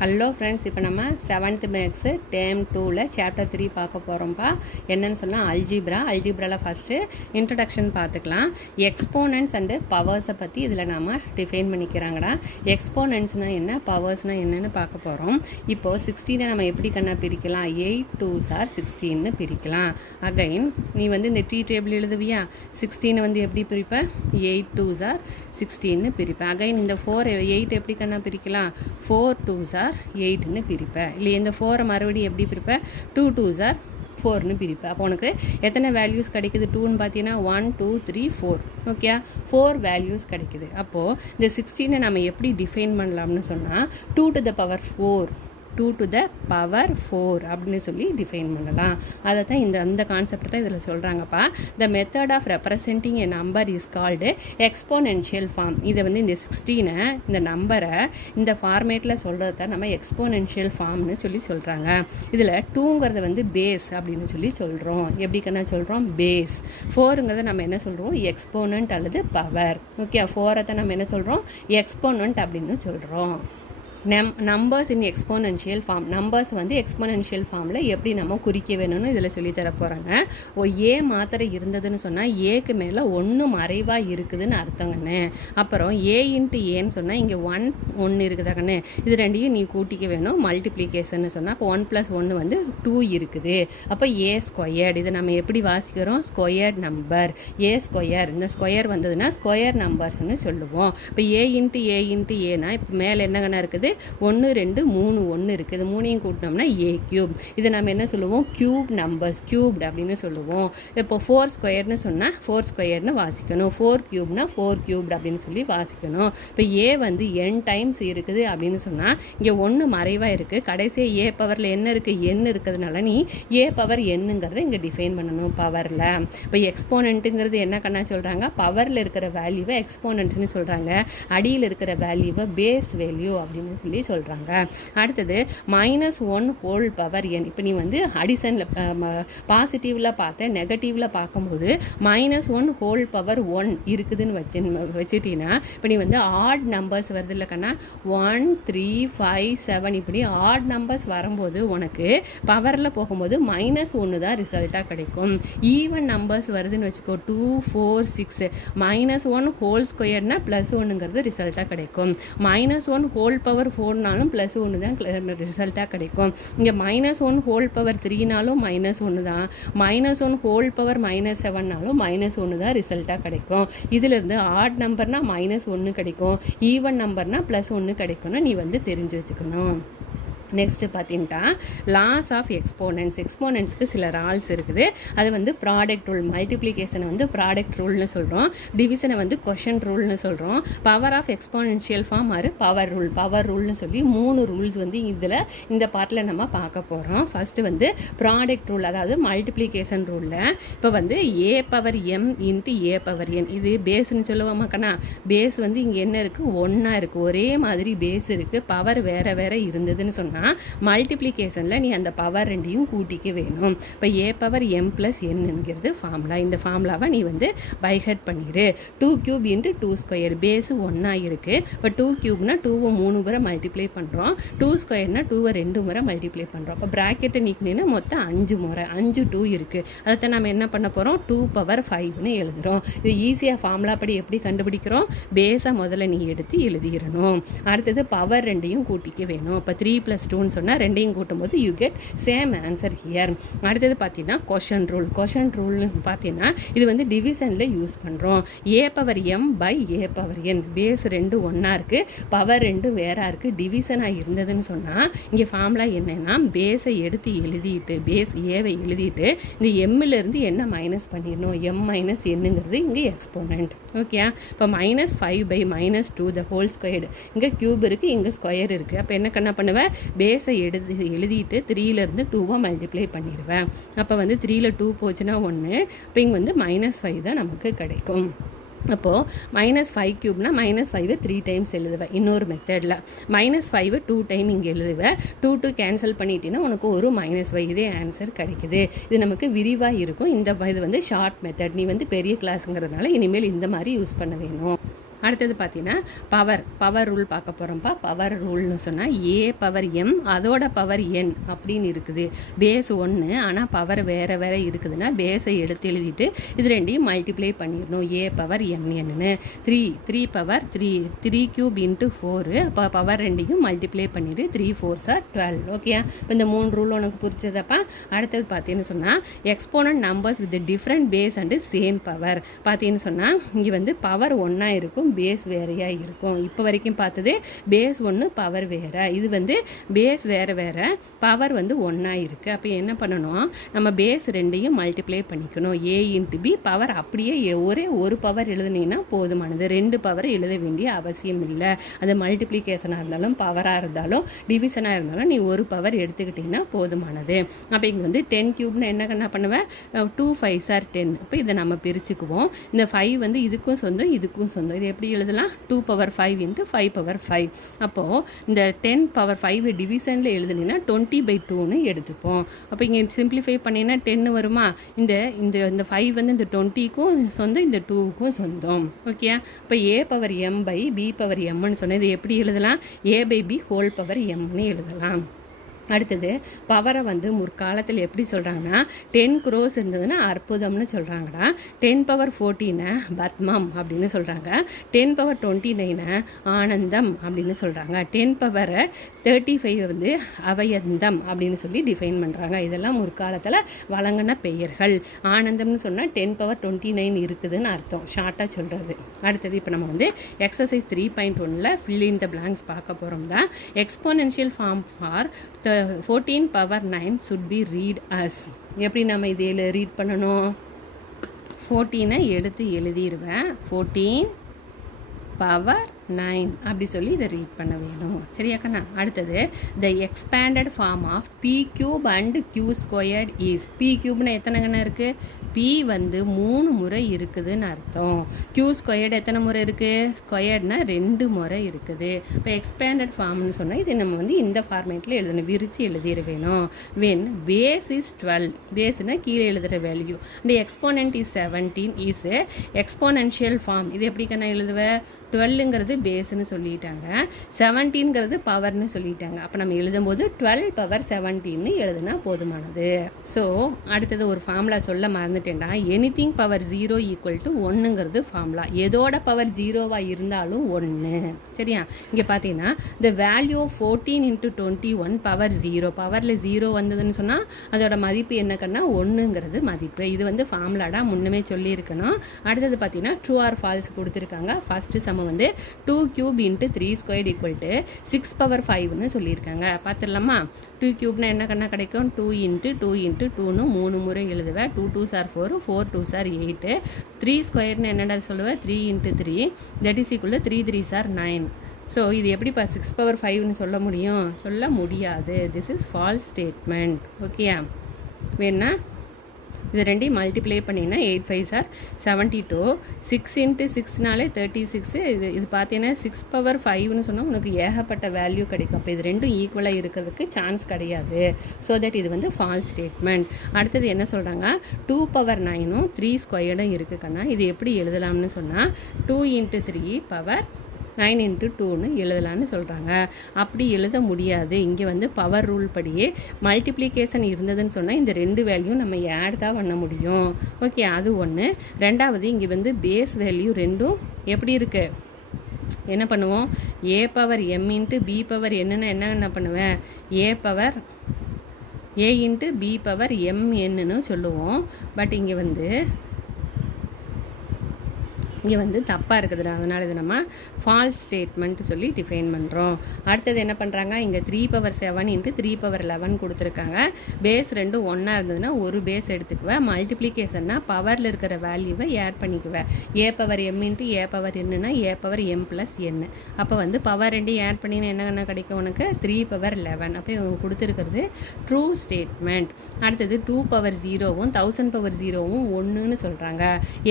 Hello friends, இப்போ நம்ம 7th maths term 2ல் சாப்டர் 3 பார்க்க போகிறோம்ப்பா. என்னன்னு சொன்னால் அல்ஜிப்ராவில் ஃபஸ்ட்டு இன்ட்ரடக்ஷன் பார்த்துக்கலாம். எக்ஸ்போனன்ட்ஸ் அண்டு பவர்ஸை பற்றி இதில் நாம் டிஃபைன் பண்ணிக்கிறாங்கடா. எக்ஸ்போனன்ட்ஸ்னால் என்ன, பவர்ஸ்னால் என்னென்னு பார்க்க போகிறோம். இப்போது 16 நம்ம எப்படி பிரிக்கலாம், 8 2s are 16 பிரிக்கலாம். அகைன் நீ இந்த டி டேபிள் எழுதுவியா, 16 எப்படி பிரிப்ப, 8 2s are 16 பிரிப்பேன். அகைன் இந்த 8 எப்படி பிரிக்கலாம், 4 2s are 8ன்னு பிரிப்பேன். இல்லை இந்த 4 மறுபடியும் எப்படி பிரிப்பேன், 2 2s are 4ன்னு பிரிப்பேன். அப்போ உனக்கு எத்தனை வேல்யூஸ் கிடைக்குது, 2ன்னு பார்த்தீங்கன்னா 1 2 3 4. ஓகே, 4 வேல்யூஸ் கிடைக்குது. அப்போது இந்த 16 நம்ம எப்படி டிஃபைன் பண்ணலாம்னு சொன்னால் 2 to the power 4 2 to the power 4 அப்படின்னு சொல்லி டிஃபைன் பண்ணலாம். அதை தான் அந்த கான்செப்ட் தான் இதில் சொல்கிறாங்கப்பா. The method of representing a number is called exponential form. இதை இந்த 16 இந்த நம்பரை இந்த ஃபார்மேட்டில் சொல்கிறது தான் நம்ம எக்ஸ்போனென்ஷியல் ஃபார்ம்னு சொல்லி சொல்கிறாங்க. இதில் 2ங்கிறத பேஸ் அப்படின்னு சொல்லி சொல்கிறோம். எப்படிக்கன்னா சொல்கிறோம், பேஸ். 4ங்கிறத நம்ம என்ன சொல்கிறோம், எக்ஸ்போனன்ட் அல்லது பவர். ஓகே, 4ஐ தான் நம்ம என்ன சொல்கிறோம், எக்ஸ்போனன்ட் அப்படின்னு சொல்கிறோம். Numbers in exponential form. Numbers exponential ஃபார்மில் எப்படி நம்ம குறிக்க வேணும்னு இதில் சொல்லித்தர போகிறாங்க. ஏ மாத்திரை இருந்ததுன்னு சொன்னால் ஏக்கு மேலே 1 மறைவாக இருக்குதுன்னு அர்த்தங்கண்ணே. அப்புறம் ஏ இன்ட்டு ஏன்னு சொன்னால் இங்கே 1 இருக்குதாங்கண்ணே. இது ரெண்டையும் நீ கூட்டிக்க வேணும். மல்டிப்ளிகேஷன் சொன்னால் அப்போ 1 + 1 2 இருக்குது. அப்போ ஏ ஸ்கொயர்டு. இதை நம்ம எப்படி வாசிக்கிறோம், ஸ்கொயர் நம்பர். ஏ ஸ்கொயர், இந்த ஸ்கொயர் வந்ததுன்னா ஸ்கொயர் நம்பர்ஸ்ன்னு சொல்லுவோம். இப்போ ஏ இன்ட்டு ஏனா இப்போ மேலே என்னங்கண்ணா இருக்குது, 1 2 3 1 இருக்குது. இது 3ஐயும் கூட்டினோம்னா ஏ கியூப். இதை நம்ம என்ன சொல்லுவோம், கியூப் நம்பர்ஸ், கியூப்டு அப்படின்னு சொல்லுவோம். இப்போ 4 ஸ்கொயர்னு சொன்னால் 4 ஸ்கொயர்னு வாசிக்கணும். 4 கியூப்னா 4 கியூப்டு அப்படின்னு சொல்லி வாசிக்கணும். இப்போ ஏ n டைம்ஸ் இருக்குது அப்படின்னு சொன்னால் இங்கே 1 மறைவாக இருக்குது. கடைசியாக ஏ பவரில் என்ன இருக்குது, n இருக்கிறதுனால நீ ஏ பவர் என்னங்கிறத இங்கே டிஃபைன் பண்ணணும் பவரில். இப்போ எக்ஸ்போனண்ட்டுங்கிறது என்ன கண்ணா சொல்கிறாங்க, பவரில் இருக்கிற வேல்யூவை எக்ஸ்போனண்ட்னு சொல்கிறாங்க. அடியில் இருக்கிற வேல்யூவை பேஸ் வேல்யூ அப்படின்னு சொல்லி சொல்கிறாங்க. அடுத்தது -1 ஹோல் பவர் n. இப்போ நீ அடிஷனில் பாசிட்டிவில் பார்த்த, நெகட்டிவில் பார்க்கும்போது -1 ஹோல் பவர் 1 இருக்குதுன்னு வச்சுட்டீங்கன்னா இப்போ நீ ஆட் நம்பர்ஸ் வருது இல்லைக்கண்ணா, 1 3 5 7 இப்படி ஆட் நம்பர்ஸ் வரும்போது உனக்கு பவரில் போகும்போது -1 தான் ரிசல்ட்டாக கிடைக்கும். ஈவன் நம்பர்ஸ் வருதுன்னு வச்சுக்கோ, 2 4 6 -1 ஹோல் ஸ்கொயர்னா +1ங்கிறது ரிசல்ட்டாக கிடைக்கும். -1 ஹோல் பவர் 4னாலும் +1 தான் ரிசல்ட்டாக கிடைக்கும். இங்கே -1 ஹோல் பவர் 3னாலும் -1 தான், -1 ஹோல் பவர் -7னாலும் -1 தான் ரிசல்ட்டாக கிடைக்கும். இதிலிருந்து ஆட் நம்பர்னால் -1 கிடைக்கும், ஈவன் நம்பர்னால் +1 கிடைக்கும்னு நீ தெரிஞ்சு வச்சுக்கணும். நெக்ஸ்ட்டு பார்த்தீங்கன்னா லாஸ் ஆஃப் எக்ஸ்போனன்ட்ஸ். எக்ஸ்போனன்ட்ஸ்க்கு சில ரால்ஸ் இருக்குது. அது ப்ராடக்ட் ரூல். மல்டிப்ளிகேஷனை ப்ராடக்ட் ரூல்னு சொல்கிறோம். டிவிஷனை கொஷன் ரூல்னு சொல்கிறோம். Power of exponential form power rule. Power ரூல்னு சொல்லி 3 ரூல்ஸ் இதில் இந்த பார்ட்டில் நம்ம பார்க்க போகிறோம். ஃபஸ்ட்டு ப்ராடக்ட் ரூல், அதாவது மல்டிப்ளிகேஷன் ரூலில் இப்போ a power m into a power n. இது பேஸ்ன்னு சொல்லுவோமாக்கண்ணா. பேஸ் இங்கே என்ன இருக்குது, 1 இருக்குது. ஒரே மாதிரி பேஸ் இருக்குது. பவர் வேறு வேறு இருந்ததுன்னு சொன்னால் மல்டிப்ளிகேஷனில் நீ அந்த பவர் ரெண்டையும் கூட்டிக்க வேணும். இப்போ a power M plus என்ங்கிறது formula. இந்த ஃபார்முலாவை நீ பைஹெட் பண்ணிடு. 2 கியூப் இன்ட்டு 2 ஸ்கொயர். பேஸு 1 இருக்குது. இப்போ 2 கியூப்னா 2வை 3 முறை மல்டிப்ளை பண்ணுறோம். 2 ஸ்கொயர்னா 2வை 2 முறை மல்டிப்ளை பண்ணுறோம். இப்போ ப்ராக்கெட்டை நீக்கினீங்கன்னா மொத்தம் 5 முறை, 5 2 இருக்குது. அதை நம்ம என்ன பண்ண போகிறோம், 2 பவர் 5ன்னு எழுதுகிறோம். இது ஈஸியாக ஃபார்முலா படி எப்படி கண்டுபிடிக்கிறோம், பேஸை முதல்ல நீ எடுத்து எழுதிடணும். அடுத்தது பவர் ரெண்டையும் கூட்டிக்க வேணும். இப்போ 3 + 2ன்னு சொன்னால் ரெண்டையும் கூட்டும்போது you get same answer here. அடுத்தது பார்த்தீங்கன்னா கொஷன் ரூல். கொஷன் ரூல்னு பார்த்தீங்கன்னா இது டிவிஷனில் யூஸ் பண்ணுறோம். A power M by A power n. Base 2 1 இருக்குது, பவர் 2 வேற இருக்குது. டிவிஷனாக இருந்ததுன்னு சொன்னால் இங்கே ஃபார்முலா என்னென்னா, பேஸை எடுத்து எழுதிட்டு, பேஸ் ஏவை எழுதிட்டு இந்த எம்மிலேருந்து என்ன மைனஸ் பண்ணிடணும், எம் மைனஸ் என்னங்கிறது இங்கே எக்ஸ்போனண்ட். ஓகே, இப்போ -5 / -2 த ஹோல் ஸ்கொயர்டு. இங்கே கியூப் இருக்குது, இங்கே ஸ்கொயர் இருக்குது. அப்போ என்ன பண்ணுவேன், பேஸை எழுதிட்டு 3லேருந்து 2வை மல்டிப்ளை பண்ணிடுவேன். அப்போ 3ல் 2 போச்சுன்னா 1. இப்போ இங்கே -5 தான் நமக்கு கிடைக்கும். அப்போது -5 கியூப்னா -5 3 டைம்ஸ் எழுதுவேன். இன்னொரு மெத்தடில் -5 2 டைம் இங்கே எழுதுவேன். 2 2 கேன்சல் பண்ணிட்டீங்கன்னா உனக்கு ஒரு -5 இதே ஆன்சர் கிடைக்குது. இது நமக்கு விரிவாக இருக்கும். இந்த இது ஷார்ட் மெத்தட். நீ பெரிய கிளாஸுங்கிறதுனால இனிமேல் இந்த மாதிரி யூஸ் பண்ண வேணும். அடுத்தது பார்த்தீங்கன்னா பவர் ரூல் பார்க்க போகிறோம்ப்பா. பவர் ரூல்னு சொன்னால் ஏ பவர் எம் அதோட பவர் என் அப்படின்னு இருக்குது. பேஸ் 1 ஆனால் பவர் வேறு வேறு இருக்குதுன்னா பேஸை எடுத்து எழுதிட்டு இது ரெண்டையும் மல்டிப்ளை பண்ணிடணும். A power எம்என்னு 3 power 3 cube into 4 அப்போ பவர் ரெண்டையும் மல்டிப்ளை பண்ணிடு 3 4s are 12. ஓகே, இப்போ இந்த 3 ரூல் உனக்கு புரிச்சதப்பா. அடுத்தது பார்த்தீங்கன்னு சொன்னால் exponent numbers with different base and same power. பார்த்தீங்கன்னு சொன்னால் இங்கே வந்து பவர் 1 இருக்கும், பேஸ் வேறையாக இருக்கும். இப்போ வரைக்கும் பார்த்தது பேஸ் 1 பவர் வேறு, இது வந்து பேஸ் வேறு பவர் வந்து 1 இருக்குது. அப்போ என்ன பண்ணணும், நம்ம பேஸ் ரெண்டையும் மல்டிப்ளை பண்ணிக்கணும். ஏ இன்ட்டு பி பவர் அப்படியே ஒரே ஒரு பவர் எழுதுனீங்கன்னா போதுமானது, 2 பவர் எழுத வேண்டிய அவசியம் இல்லை. அது மல்டிப்ளிகேஷனாக இருந்தாலும் பவராக இருந்தாலும் டிவிஷனாக இருந்தாலும் நீ ஒரு பவர் எடுத்துக்கிட்டிங்கன்னா போதுமானது. அப்போ இங்கே வந்து 10 கியூப்னு என்ன பண்ணுவேன், 2 5s are 10. இப்போ இதை நம்ம பிரிச்சுக்குவோம். இந்த 5 வந்து இதுக்கும் சொந்தம் இதுக்கும் சொந்தம். இது எப்படி எழுதலாம், 2 பவர் 5 இன்ட்டு 5 பவர் 5. அப்போது இந்த 10 பவர் 5 டிவிஷனில் எழுதுனீங்கன்னா 20/2ன்னு எடுத்துப்போம். அப்போ இங்கே சிம்பிளிஃபை பண்ணிங்கன்னா 10 வருமா. இந்த இந்த இந்த 5 வந்து இந்த 20க்கும் சொந்தம், இந்த 2க்கும் சொந்தம். ஓகே, இப்போ a power M by b power எம்னு சொன்னால் இது எப்படி எழுதலாம், a by b whole power எம்னு எழுதலாம். அடுத்தது பவரை வந்து முற்காலத்தில் எப்படி சொல்கிறாங்கன்னா 10 crores இருந்ததுன்னா அற்புதம்னு சொல்கிறாங்கடா, 10 பவர் 14 பத்மம் அப்படின்னு சொல்கிறாங்க, 10 பவர் 29 ஆனந்தம் அப்படின்னு சொல்கிறாங்க, 10 பவர் 35 வந்து அவயந்தம் அப்படின்னு சொல்லி டிஃபைன் பண்ணுறாங்க. இதெல்லாம் முற்காலத்தில் வழங்கின பெயர்கள். ஆனந்தம்னு சொன்னால் 10 பவர் 29 இருக்குதுன்னு அர்த்தம், ஷார்ட்டாக சொல்கிறது. அடுத்தது இப்போ நம்ம வந்து எக்ஸசைஸ் 3.1ல் ஃபில் இன் த பிளாங்க்ஸ் பார்க்க போகிறோம் தான். Exponential form for 14 power 9 should be read as. எப்படி நம்ம இதில் ரீட் பண்ணணும், 14 எடுத்து எழுதிடுவேன், 14 பவர் 9 அப்படி சொல்லி இதை ரீட் பண்ண வேணும். சரியா கண்ணா. அடுத்தது the expanded form of p cube and q squared is. P கியூப்னு எத்தனை கண்ணா இருக்குது, பி வந்து 3 முறை இருக்குதுன்னு அர்த்தம். கியூ ஸ்கொயர்டு எத்தனை முறை இருக்குது, ஸ்கொயர்ட்னா 2 முறை இருக்குது. இப்போ எக்ஸ்பேண்டட் ஃபார்ம்னு சொன்னால் இது நம்ம வந்து இந்த ஃபார்மேட்டில் எழுதணும், விரித்து எழுதிட வேணும். வென் பேஸ் இஸ் 12, பேஸ்னால் கீழே எழுதுகிற value, and exponent is 17 is exponential form. இது எப்படி கண்ணா எழுதுவேன், 12ங்கிறது பேஸ்ன்னு சொல்லிட்டாங்க, 17ங்கிறது பவர்னு சொல்லிட்டாங்க. அப்போ நம்ம எழுதும்போது 12 பவர் 17ன்னு எழுதுனா போதுமானது. ஸோ அடுத்தது ஒரு ஃபார்முலா சொல்ல மறந்துட்டேன்டா, எனிதிங் பவர் 0 ஈக்குவல் டு 1ங்கிறது ஃபார்முலா. எதோட பவர் 0வாக இருந்தாலும் 1. சரியா. இங்கே பார்த்தீங்கன்னா இந்த வேல்யூ 14 இன்ட்டு 21 பவர் 0, பவரில் 0 வந்ததுன்னு சொன்னால் அதோட மதிப்பு என்ன கண்ணா, 1ங்கிறது மதிப்பு. இது வந்து ஃபார்முலாடா, முன்னமே சொல்லியிருக்கணும். அடுத்தது பார்த்தீங்கன்னா ட்ரூ ஆர் ஃபால்ஸ் கொடுத்துருக்காங்க. ஃபஸ்ட்டு நம்ம வந்து 2 cube into 3 squared equal to 6 power 5ன்னு சொல்லியிருக்காங்க. பார்த்துடலாமா. 2 கியூப்னா என்ன கண்ணா கிடைக்கும், 2 இன்ட்டு 2 இன்ட்டு 2ன்னு 3 முறை எழுதுவேன். 2 2s are 4, 4 2s are 8. 3 ஸ்கொயர்னு என்னடா சொல்லுவேன், 3 into 3 that is equal 3 3s are 9. So இது எப்படிப்பா 6 பவர் 5ன்னு சொல்ல முடியும், சொல்ல முடியாது. This is false statement. Okay, வேணா இது ரெண்டையும் மல்டிப்ளை பண்ணிங்கன்னா 8 5s are 72, 6 இன்ட்டு 6நாலே 36. இது பார்த்தீங்கன்னா 6 பவர் 5ன்னு சொன்னால் உனக்கு ஏகப்பட்ட வேல்யூ கிடைக்கும். அப்போ இது ரெண்டும் ஈக்குவலாக இருக்கிறதுக்கு சான்ஸ் கிடையாது. ஸோ தட் இது வந்து ஃபால்ஸ் ஸ்டேட்மெண்ட். அடுத்தது என்ன சொல்கிறாங்க, 2 பவர் 9ம் 3 ஸ்கொயர்டும் இருக்குக்கண்ணா. இது எப்படி எழுதலாம்னு சொன்னால் 2 இன்ட்டு 3 பவர் 9 இன்ட்டு 2ன்னு எழுதலான்னு சொல்கிறாங்க. அப்படி எழுத முடியாது. இங்கே வந்து பவர் ரூல் படியே மல்டிப்ளிகேஷன் இருந்ததுன்னு சொன்னால் இந்த 2 வேல்யூ நம்ம ஆட் தான் பண்ண முடியும். ஓகே, அது ஒன்று. ரெண்டாவது இங்கே வந்து பேஸ் வேல்யூ ரெண்டும் எப்படி இருக்குது, என்ன பண்ணுவோம், a power m into b power என்ன பண்ணுவேன், a into b power m என்னன்னு சொல்லுவோம். பட் இங்கே வந்து தப்பாக இருக்குதுடா, அதனால் இது நம்ம ஃபால்ஸ் ஸ்டேட்மெண்ட் சொல்லி டிஃபைன் பண்ணுறோம். அடுத்தது என்ன பண்ணுறாங்க, இங்கே 3 பவர் 7 இன்ட்டு 3 பவர் 11 கொடுத்துருக்காங்க. பேஸ் ரெண்டும் ஒன்றா இருந்ததுன்னா ஒரு பேஸ் எடுத்துக்குவேன். மல்டிப்ளிகேஷன்னா பவரில் இருக்கிற வேல்யூவை ஆட் பண்ணிக்குவேன். ஏ power m into a power என்னன்னா ஏ பவர் எம் ப்ளஸ் என். அப்போ வந்து பவர் ரெண்டையும் ஆட் பண்ணினா என்ன கிடைக்கும் உனக்கு, 3 பவர் 11. அப்போ இவங்க கொடுத்துருக்கிறது ட்ரூ ஸ்டேட்மெண்ட். அடுத்தது 2 பவர் 0வும் 1000 பவர் 0வும் 1ன்னு சொல்கிறாங்க.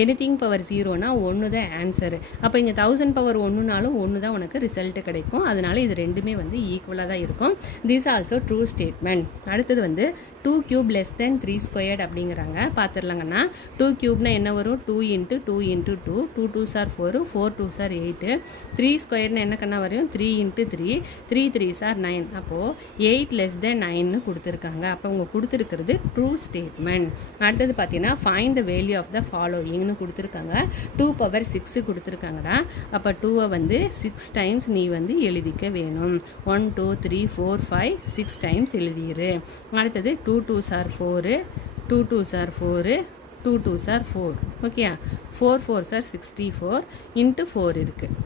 எனிதிங் பவர் 0னா 1 தான் ஆன்சரு. அப்போ இங்கே 1000 பவர் 1னாலும் 1 தான் உனக்கு ரிசல்ட்டு கிடைக்கும். அதனால இது ரெண்டுமே வந்து ஈக்குவலாக தான் இருக்கும். This also true statement. அடுத்தது வந்து 2 cube less than 3 squared அப்படிங்கிறாங்க. பார்த்துடலாங்கண்ணா. 2 cubeனா என்ன வரும்? 2 into 2 into 2. 2 2s are 4, 4 2s are 8. 3 squaredனா என்ன கண்ணா வரும்? 3 into 3, 3 3s are 9. அப்போது 8 less than 9னு கொடுத்துருக்காங்க. அப்போ அவங்க கொடுத்துருக்கிறது ட்ரூ ஸ்டேட்மெண்ட். அடுத்தது பார்த்தீங்கன்னா find the value of the ஃபாலோயிங்னு கொடுத்துருக்காங்க. 2 power 6 கொடுத்துருக்காங்கடா. அப்போ 2வை வந்து 6 டைம்ஸ் நீ வந்து எழுதிக்க வேணும். 1 2 3 4 5 6 டைம்ஸ் எழுதிரு. அடுத்தது 2 2s are 4, 2 2s are 4, 2 2s are 4. Okay, 4 4s are 64 into 4 இருக்குது.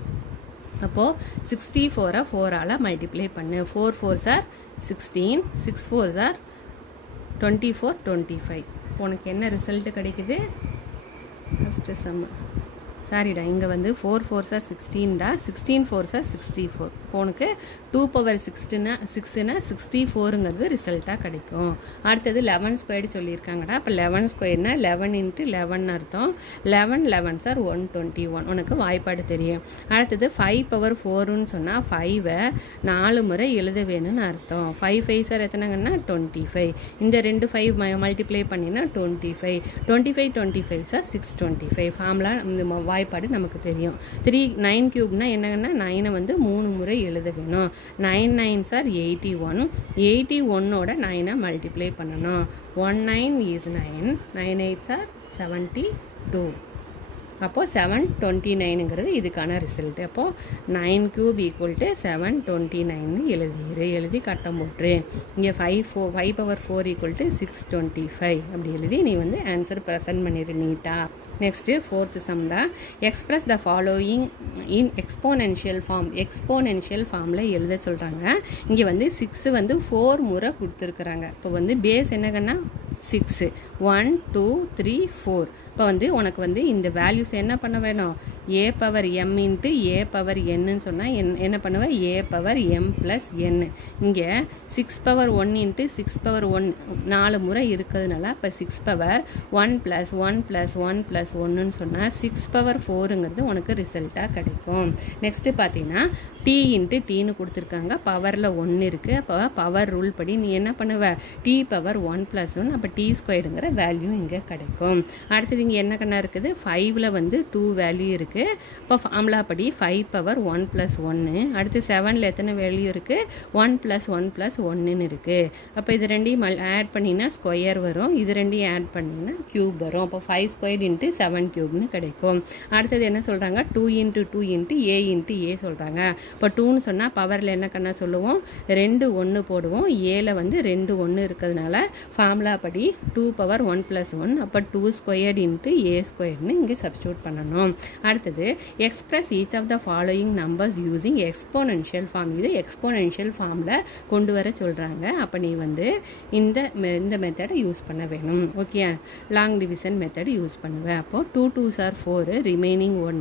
அப்போது 64 4ஆல் மல்டிப்ளை பண்ணு. 4 4s are 16, 6 4s are 24 25. உனக்கு என்ன ரிசல்ட்டு கிடைக்குது? ஃபஸ்ட்டு சம்மு சாரிடா, இங்கே வந்து 4 4s are 16டா, 16 4s are 64. இப்போ உனக்கு 2 power 6னா 64ங்கிறது ரிசல்ட்டாக கிடைக்கும். அடுத்தது 11 ஸ்கொயர்டு சொல்லியிருக்காங்கடா. அப்போ 11 ஸ்கொயர்னா 11 into 11 அர்த்தம். 11 11s are 121. உனக்கு வாய்ப்பாடு தெரியும். அடுத்தது 5 power 4ன்னு சொன்னால் 5வை 4 முறை எழுத வேணும்னு அர்த்தம். 5 5s are எத்தனைங்கன்னா 25. இந்த 2 5 மல்டிப்ளை பண்ணினா 25. 25 25s are 625. ஃபார்முலா இந்த வாய்ப்பாடு நமக்கு தெரியும். 9 கியூப்னா என்னங்கன்னா 9 வந்து 3 முறை எழுத வேணும். 9 9s are 81. 81ஓட 9 மல்டிப்ளை பண்ணணும். 19 is 9, 9 8s are 72. அப்போது 729ங்கிறது இதுக்கான ரிசல்ட்டு. அப்போது 9 cube equal to 729ன்னு எழுதி கட்டம் போட்டுரு. இங்கே 5 power 4 equal to 625 அப்படி எழுதி நீ வந்து ஆன்சர் ப்ரெசென்ட் பண்ணிடு நீட்டாக. நெக்ஸ்ட்டு 4th சம் தான். Express the following in exponential form. Exponential ஃபார்மில் எழுத சொல்கிறாங்க. இங்கே வந்து 6 வந்து 4 முறை கொடுத்துருக்குறாங்க. இப்போ வந்து பேஸ் என்னங்கன்னா 6, 1 2 3 4. இப்போ வந்து உனக்கு வந்து இந்த வேல்யூஸ் என்ன பண்ண வேணும்? a power m into a power என்னன்னு சொன்னால் என்ன பண்ணுவேன்? a power m plus n. இங்கே 6 பவர் 1 இன்ட்டு 6 பவர் 1 4 முறை இருக்கிறதுனால இப்போ 6 பவர் 1 ப்ளஸ் 1 ப்ளஸ் 1 ப்ளஸ் 1ன்னு சொன்னால் 6 பவர் 4ங்கிறது உனக்கு ரிசல்ட்டாக கிடைக்கும். நெக்ஸ்ட்டு பார்த்தீங்கன்னா t இன்ட்டு டீன்னு கொடுத்துருக்காங்க. பவரில் 1 இருக்குது. அப்போ பவர் ரூல் படி நீ என்ன பண்ணுவ? t பவர் 1 ப்ளஸ் 1, அப்போ t ஸ்கொயருங்கிற வேல்யூ இங்கே கிடைக்கும். அடுத்தது இங்கே என்ன கண்ணா இருக்குது? 5ல் வந்து 2 வேல்யூ இருக்குது. இப்போ ஃபார்முலா படி 5 பவர் 1 ப்ளஸ் 1. அடுத்து 7ல் எத்தனை வேல்யூ இருக்குது? 1 ப்ளஸ் 1 ப்ளஸ் 1ன்னு இருக்குது. அப்போ இது ரெண்டையும் ஆட் பண்ணினா ஸ்கொயர் வரும். இது ரெண்டையும் ஆட் பண்ணினா க்யூப் வரும். அப்போ 5 ஸ்கொயர் இன்ட்டு 7 க்யூப்னு கிடைக்கும். அடுத்தது என்ன சொல்கிறாங்க? 2 into 2 into a into a சொல்கிறாங்க. இப்போ 2ன்னு சொன்னால் பவரில் என்ன கண்ணா சொல்லுவோம்? 2 1 போடுவோம். ஏல வந்து 2 1 இருக்கிறதுனால ஃபார்முலா படி 2 பவர் 1 ப்ளஸ் 1, அப்போ 2 ஸ்கொயர்டு இன்ட்டு a ஸ்கொயர்னு இங்கே சப்ஸ்டியூட் பண்ணணும். அடுத்தது express each of the following numbers using exponential form. இது எக்ஸ்போனென்ஷியல் ஃபார்மில் கொண்டு வர சொல்கிறாங்க. அப்போ நீ வந்து இந்த மெத்தடை யூஸ் பண்ண வேணும். Okay, long division method use பண்ணுவேன். அப்போது 2 2s are 4, remaining 1,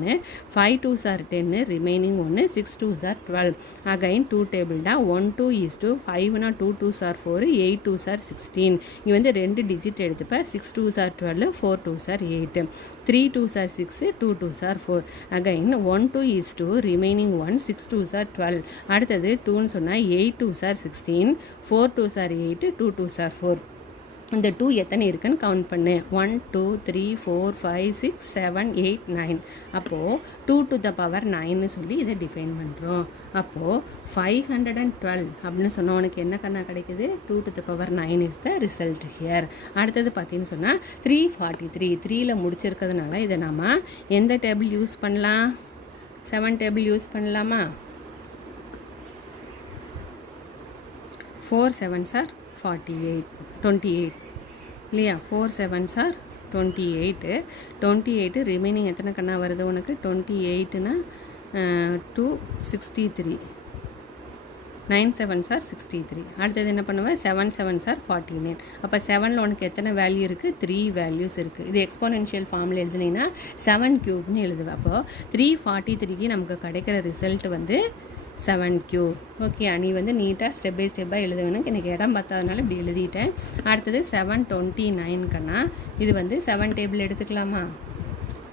5 2s are 10, remaining 1, 6 2s are 12. Again 2 table தான். 1 2 is to 5னா 2 2s are 4, 8 2s are 16. இங்கே வந்து 2 டிஜிட் எடுத்துப்பேன். 6 2s are 12, 4 2s are 8, 3 2s are 6, 2 2s are 4. again 1 2 is 2, remaining 1, 6 2s are 12. அடுத்தது 2ன்னு சொன்னால் 8 2s are 16, 4 2s are 8, 2 2s are 4. இந்த 2 எத்தனை இருக்குன்னு count பண்ணு. 1 2 3 4 5 6 7 8 9. அப்போது 2 to the power 9ன்னு சொல்லி இதை டிஃபைன் பண்ணுறோம். அப்போது 512 அப்படின்னு சொன்னால் உனக்கு என்ன கண்ணா கிடைக்குது? 2 to the power 9 is the result here. அடுத்தது பார்த்தீங்கன்னு சொன்னால் 343. 3ல் முடிச்சிருக்கிறதுனால இதை நம்ம எந்த டேபிள் யூஸ் பண்ணலாம்? 7 டேபிள் யூஸ் பண்ணலாமா? 4 7s are 28 இல்லையா? 4 7s are 28. 28 ரிமைனிங் எத்தனை கண்ணா வருது உனக்கு? 28னா 263. 9 7s are 63. அடுத்தது என்ன பண்ணுவேன்? 7 7s are 49. அப்போ 7ல் உனக்கு எத்தனை வேல்யூ இருக்குது? 3 வேல்யூஸ் இருக்குது. இது எக்ஸ்போனென்ஷியல் ஃபார்மில் எழுதுனீங்கன்னா 7 கியூப்னு எழுதுவேன். அப்போது 343க்கு நமக்கு கிடைக்கிற ரிசல்ட் வந்து 7 கியூப். ஓகே, நீ வந்து நீட்டாக ஸ்டெப் பை ஸ்டெப்பாக எழுத வேணும். எனக்கு இடம் பார்த்ததுனால இப்படி எழுதிட்டேன். அடுத்தது 729 இது வந்து 7 டேபிள் எடுத்துக்கலாமா?